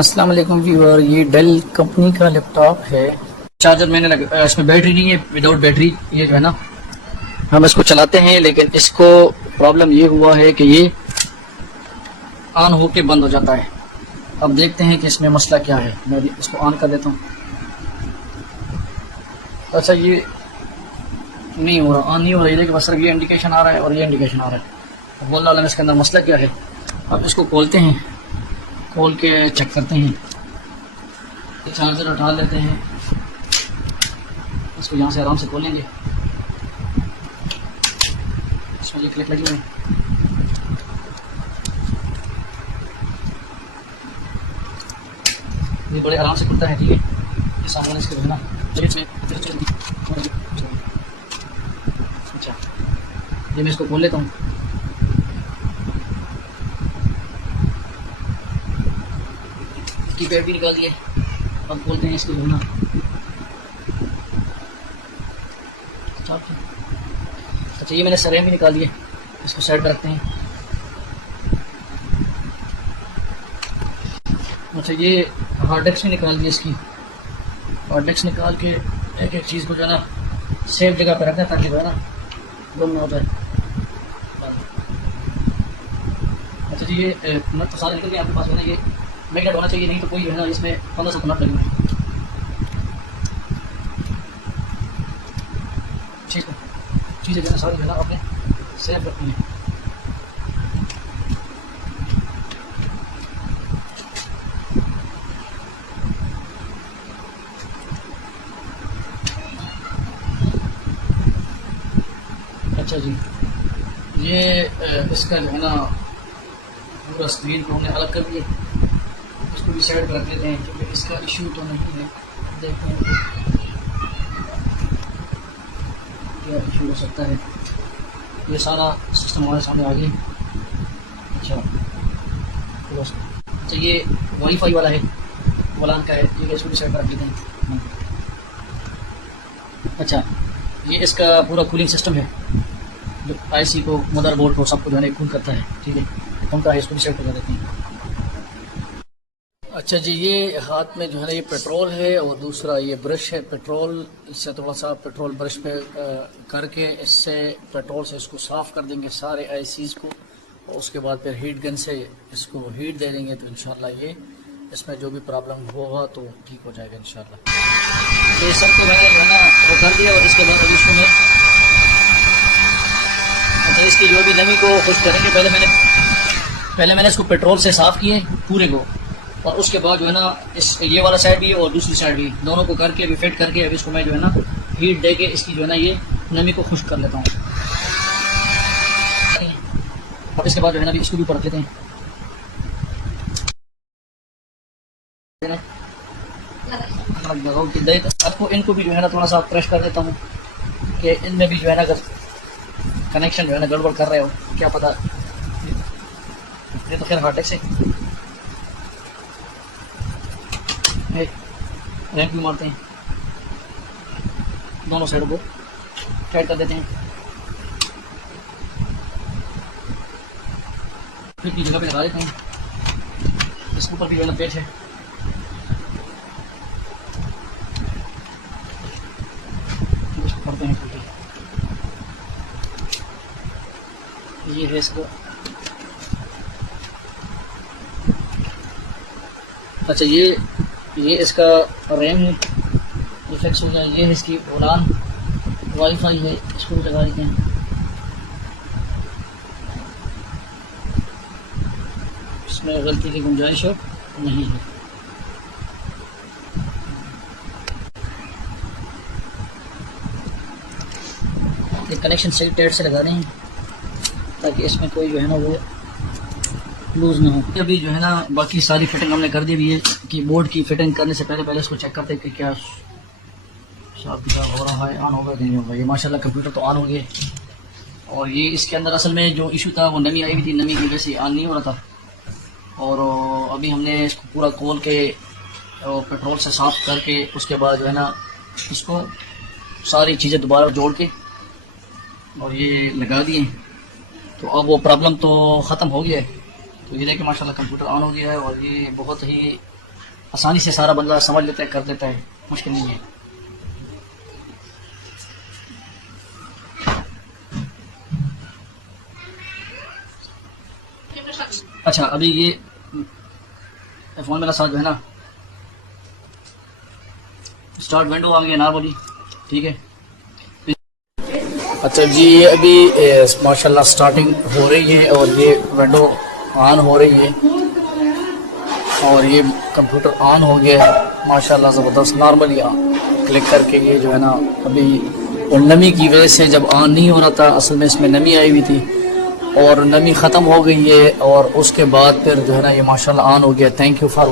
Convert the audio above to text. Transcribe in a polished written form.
अस्सलाम वालेकुम व्यूअर, ये डेल कंपनी का लैपटॉप है। चार्जर मैंने इसमें बैटरी नहीं है, विदाउट बैटरी ये जो है ना हम इसको चलाते हैं, लेकिन इसको प्रॉब्लम ये हुआ है कि ये ऑन होके बंद हो जाता है। अब देखते हैं कि इसमें मसला क्या है। मैं भी इसको ऑन कर देता हूँ। अच्छा, ये नहीं हो रहा, ऑन नहीं हो रहा है, लेकिन बस सिर्फ ये इंडिकेशन आ रहा है और ये इंडिकेशन आ रहा है। अब बोल रहा इसके अंदर मसला क्या है। अब इसको खोलते हैं, खोल के चेक करते हैं। चार्जर उठा लेते हैं, इसको यहाँ से आराम से खोलेंगे। इसमें ये क्लिप लगी हुई है। ये बड़े आराम से खुलता है, ठीक है। ये सामान इसके जो है ना, अच्छा ये मैं इसको खोल लेता हूँ। इसकी पैड भी निकाल दिए। अब खोलते हैं इसको जो है ना। अच्छा, ये मैंने सरेम भी निकाल दिए, इसको साइड पर रखते हैं। अच्छा, ये हार्ड डिस्क भी निकाल दी इसकी। हार्ड डिस्क निकाल के एक एक चीज़ को जो है ना सेफ जगह पर रखना, ताकि जो है ना गुम ना हो जाए। अच्छा जी, ये नट तो सारे निकल गए आपके पास, जो है ना ये मैग्नेट होना चाहिए, नहीं तो कोई जो है ना इसमें 15 से 15 लगेगा। ठीक है, चीज़ें जो है सारी जो है ना आपने सेफ रखनी है। अच्छा जी, ये इसका जो है ना पूरा स्क्रीन को हमने अलग कर दिया। इसको भी साइड पर रख देते हैं, क्योंकि इसका इशू तो नहीं है। देखते हैं क्या इशू हो सकता है। ये सारा सिस्टम हमारे सामने आ गया। अच्छा, ये वाईफाई वाला है, वलान का है, ये इसको भी साइड पर रख देते हैं। अच्छा, ये इसका पूरा कूलिंग सिस्टम है, जो आईसी को, मदरबोर्ड को, सबको जो है ना कूल करता है, ठीक है। उनका है, इसको भी सेट कर देते हैं। अच्छा जी, ये हाथ में जो है ना ये पेट्रोल है, और दूसरा ये ब्रश है पेट्रोल। इससे थोड़ा सा पेट्रोल ब्रश पे करके इससे पेट्रोल से इसको साफ़ कर देंगे सारे आईसीज़ को, और उसके बाद फिर हीट गन से इसको हीट दे देंगे, तो इंशाल्लाह ये इसमें जो भी प्रॉब्लम होगा तो ठीक हो जाएगा इंशाल्लाह। ये सबको मैंने जो है ना वो कर दिया, और इसके बाद इसको मैं अच्छा इसकी जो भी नमी को खुश करेंगे। पहले मैंने इसको पेट्रोल से साफ़ किए पूरे को, और उसके बाद जो है ना इस ये वाला साइड भी और दूसरी साइड भी, दोनों को करके अभी फिट करके अभी इसको मैं जो है ना हीट दे के इसकी जो है ना ये नमी को खुश कर लेता हूँ। और इसके बाद जो है ना इसको भी ऊपर रख लेते हैं। आपको इनको भी जो है ना थोड़ा सा प्रेस कर देता हूँ, कि इनमें भी जो है ना अगर कनेक्शन जो है ना गड़बड़ कर रहे हो, क्या पता। ये तो खैर हार्ड डिस्क है, रैंप भी मारते हैं, दोनों साइड को टाइट कर देते हैं। फिर की जगह पे लगा देते हैं। इसके ऊपर भी जो है ना पेच है, इसको करते हैं। ये है इसको। अच्छा, ये इसका रैम है, ये फिक्स हो जाए। ये है इसकी उड़ान, वाईफाई है, इसको भी लगा देते हैं। इसमें गलती की गुंजाइश नहीं है। ये कनेक्शन सही टाइट से लगा दें, ताकि इसमें कोई जो है ना वो लूज ना हो। अभी जो है ना बाकी सारी फिटिंग हमने कर दी हुई है। कि बोर्ड की फिटिंग करने से पहले इसको चेक करते हैं कि क्या हिसाब किताब हो रहा है, ऑन होगा कि नहीं होगा। ये माशाल्लाह कंप्यूटर तो ऑन हो गया, और ये इसके अंदर असल में जो इशू था वो नमी आई हुई थी, नमी की वजह से ऑन नहीं हो रहा था। और अभी हमने इसको पूरा खोल के पेट्रोल से साफ करके उसके बाद जो है ना इसको सारी चीज़ें दोबारा जोड़ के और ये लगा दिए, तो अब वो प्रॉब्लम तो ख़त्म हो गया है। तो ये देखिए माशाल्लाह कंप्यूटर ऑन हो गया है, और ये बहुत ही आसानी से सारा बंदा समझ लेता है, कर देता है, मुश्किल नहीं है। अच्छा अभी ये फोन मेरा साथ जो है ना स्टार्ट विंडो आ गई नॉर्मली, ठीक है। अच्छा जी ये अभी माशाल्लाह स्टार्टिंग हो रही है और ये विंडो ऑन हो रही है और ये कंप्यूटर ऑन हो गया है माशाल्लाह ज़बरदस्त। नॉर्मली क्लिक करके ये जो है ना अभी नमी की वजह से जब ऑन नहीं हो रहा था, असल में इसमें नमी आई हुई थी और नमी ख़त्म हो गई है और उसके बाद फिर जो है ना ये माशाल्लाह ऑन हो गया। Thank you for